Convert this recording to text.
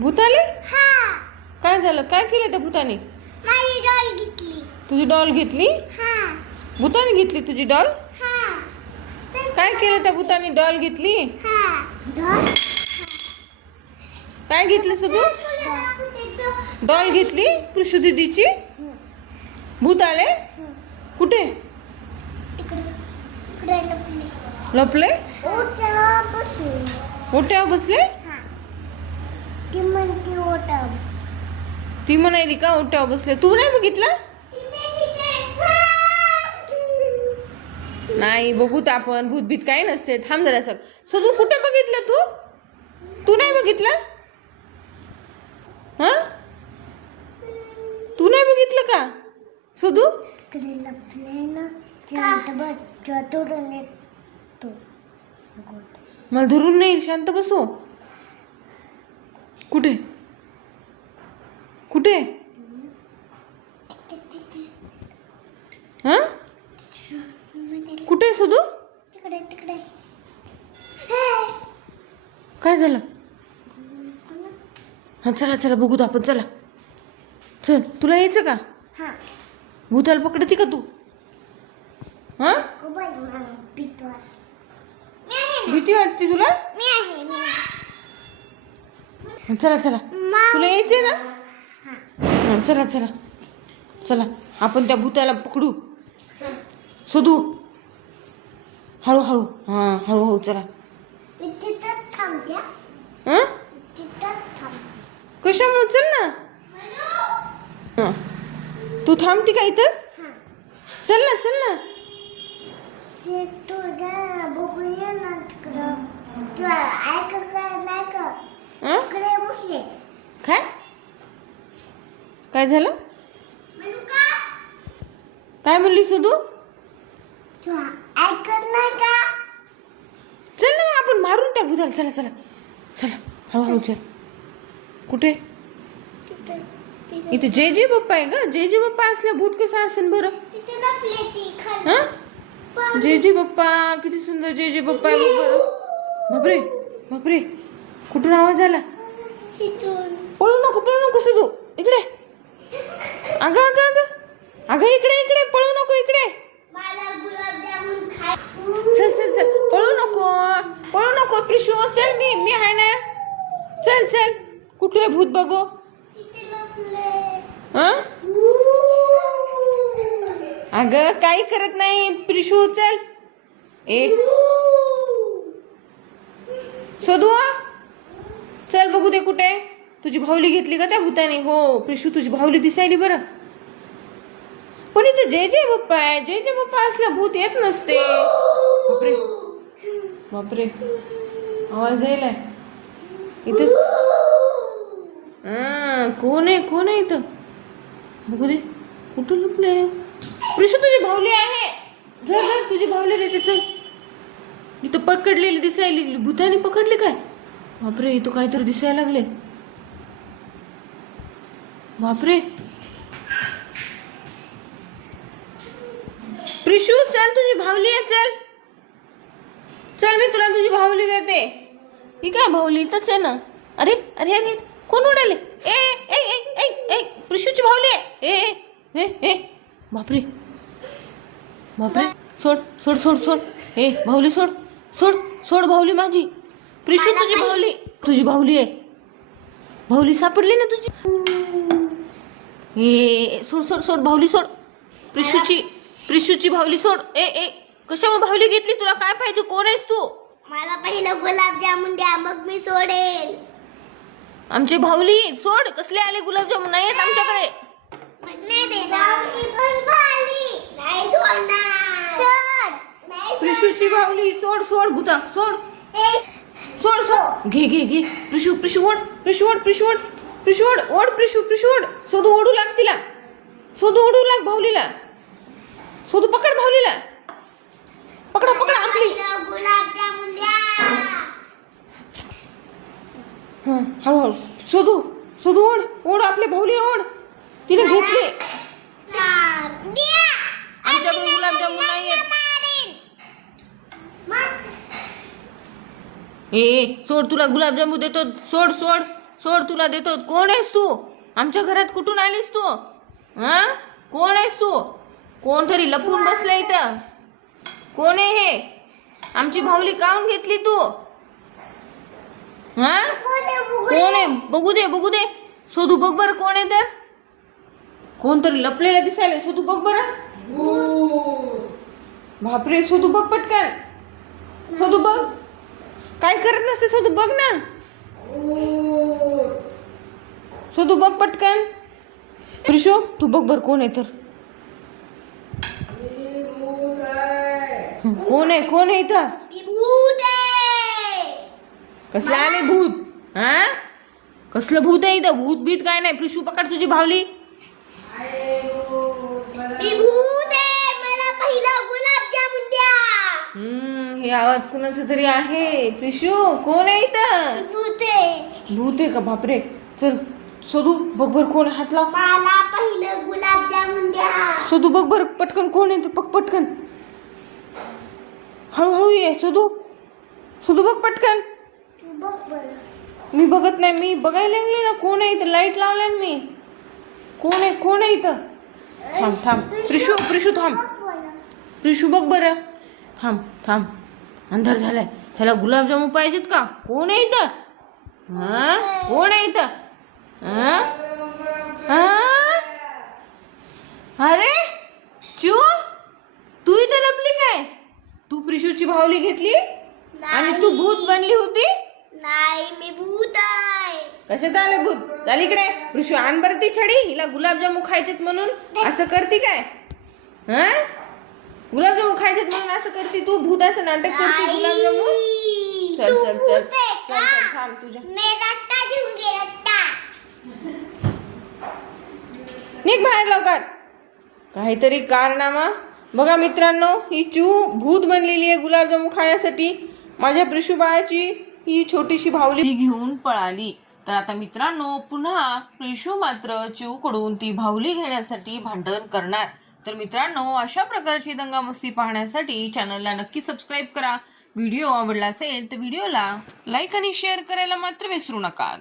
भूत आले हा. काय झालं? काय केलं त्या भूताने? माझी डॉल घेतली. तुझी डॉल घेतली? हा. भूताने घेतली तुझी डॉल? हा. काय केलं त्या भूताने? डॉल घेतली? हा. काय घेतलं सगळं? डॉल घेतली कृषू दीदीची? भूत आले कुठे लपले. ओट्यावर बसले. ती ती म्हणाली का ओट्यावर बसले. तू नाही बघितलं? नाही बघू तर आपण. भूतभीत काही नसते. थांब जरा सग. सदू कुठे बघितलं तू? तू नाही बघितलं? हा? तू नाही बघितलं का? सदू मला धरून नाही शांत बसू. कुठे? कुठे? हा? कुठे तिकडे काय झालं? हा चला चला बघू तर आपण चला. चल तुला यायचं का? भूताला पकडते का तू? हा? भीती वाटते तुला? चला चला. तुला यायचंय ना? हा चला चला. चला आपण त्या भूताला पकडू. शोधू हळूहळू. हां हळूहळू चला. हा. थांबते. कशामुळे? चल ना. हां. तू थांबती का इथंच? चल ना चल ना. ते तुझ्या बघूया ना तिकडं तू ऐक का नाही का हां तिकडे बसले काय काय झालं? का काय म्हणली सुधू? का चल ना आपण मारून त्या भूताला चला चला. चला हळूहळू चल. कुठे? इथे जय जय बाप्पा आहे ग. जय जय बाप्पा असल्या भूत कसं असेल बरं? हां? जय जय बाप्पा किती सुंदर जय जय बाप्पा आहे बरं. बापरे बापरे. कुठून आवाज आला? पळू नको पळू नको सुधू इकडे अगं अगं अगं अगं इकडे इकडे पळू नको इकडे मला गुलाबजामुन खाय चल चल चल पळू नको पळू नको प्रिशू चल मी मी आहे ना चल चल कुठे भूत बघू? अग काही करत नाही. प्रिशू चल. ए. शोधू चल बघू दे कुठे तुझी भावली घेतली का त्या भूताने? हो प्रिशू तुझी भावली दिसायली बरं. पण इथं जय जय बाप्पा आहे. जय जय बाप्पा असल्या भूत येत नसते. बापरे. बापरे. आवाज यायलाय. इथं कोण आहे कोण आहे इथं? बघू दे कुठं लुपले प्रिशू तुझी भावली आहे. जर जर तुझी भावली देते चल इथं पकडलेली दिसायली. भूताने पकडले काय? बापरे इथं काहीतरी दिसायला लागले बापरे. प्रिशू चल तुझी भावली आहे चल. चल मी तुला तुझी भावली देते. ही काय भावली? इथंच आहे ना. अरे अरे अरे. कोण उडाले? ए ए ए ए ए प्रिशूची भावली ए ए ए ए बापरे. बापरे. सोड सोड सोड सोड. ए भावली सोड. सोड सोड भावली माझी. प्रिशू तुझी भावली तुझी भावली आहे. भावली सापडली ना तुझी? ए सोड सोड सोड भावली सोड. प्रिशूची प्रिशूची भावली सोड. ए ए कशामुळे भावली घेतली? तुला काय पाहिजे? कोण आहेस तू? मला पहिलं गुलाबजामुन द्या मग मी सोडेल. आमची भावली सोड कसले आले गुलाबजामुन? नाही आहेत आमच्याकडे. सोड प्रिशूची भावली सोड सोड भूता सोड. सोड. सोड सोड. घे घे घे. प्रिशू प्रिशू ओढ. प्रिशू ओढ प्रिशू ओढ. प्रिशू ओढ ओढ प्रिशू प्रिशू ओढ. सोदू ओढू लाग तिला. सोदू ओढू लाग भावलीला सोदू पकड भावलीला पकडा पकडा आपली पहिलं गुलाबजामुन द्या हं, हळूहळू शोधू शोधू ओढ ओढ आपले भाऊली ओढ. तिने घेतले. गुलाबजामुन नाही ए सोड तुला गुलाबजामुन देतो. सोड सोड सोड तुला देतो. कोण आहेस तू? आमच्या घरात कुठून आलीस तू? हा? कोण आहेस तू? कोण तरी लपून बसलं इथं. कोण आहे हे? आमची भाऊली काऊन घेतली तू? हा? कोण आहे बघू दे बघू दे. शोधू बघ बरं कोण आहे तर. कोणतरी लपलेलं दिसायला शोधू बघ बरं. बापरे शोधू बघ पटकन. शोधू बघ. काय करत नसते शोधू बघ ना. शोधू बघ पटकन. प्रिशो तू बघ बर कोण आहे तर. कोण आहे कोण आहे इथं? कसलं आले भूत? हा? कसलं भूत आहे इथं? भूत बीत काय नाही? प्रिशू पकड तुझी भावली. मी भूत आहे. मला पहिला गुलाबजामुन द्या. हम्म हे आवाज कुणाचा तरी आहे? प्रिशू कोण आहे इथं? भूत आहे. भूत का? बापरे. चल शोधू बघ बर कोण? हात लाव मला पहिलं गुलाबजामुन द्या. शोधू बघ बर. पटकन कोण आहे ते पक पटकन. हळूहळू ये शोधू शोधू बघ पटकन. बघ मी बघत नाही मी बघायला लागले ना कोण आहे इथं? लाइट लावलाय ना मी. कोण आहे कोण आहे इथं? थांब थांब. प्रिशू प्रिशू थांब. प्रिशू बघ बरं. थांब थांब. अंधार झालाय. ह्याला गुलाबजामुन पाहिजेत का? कोण आहे इथं? हा? कोण आहे इथं? हा? हा? अरे चू तू इथं लपली काय? तू प्रिशूची भावली घेतली? आणि तू भूत बनली होती? नाही मी भूत आहे. कसे आले भूत? झाली इकडे. प्रिशू आण बरं ती छडी. हिला गुलाबजामुन खायचेत म्हणून. असं करते काय? हा? गुलाबजामुन खायचेत म्हणून असं करते? तू भूताचं नाटक करते गुलाबजामुन? नाही. चल चल चल. भूत थांब तुझ्या. मी रट्टा घेऊन घे रट्टा. निघ बाहेर लवकर. काहीतरी कारनामा. बघा मित्रांनो ही चू भूत बनलेली आहे गुलाबजामुन खाण्यासाठी. माझ्या प्रिशू बाळाची ही छोटीशी भावली ती घेऊन पळाली. तर आता मित्रांनो पुन्हा प्रिशू मात्र चिवकडून ती भावली घेण्यासाठी भांडण करणार. तर मित्रांनो अशा प्रकारची दंगामस्ती पाहण्यासाठी चॅनलला नक्की सबस्क्राईब करा. व्हिडिओ आवडला असेल तर व्हिडिओला लाईक आणि शेअर करायला मात्र विसरू नका.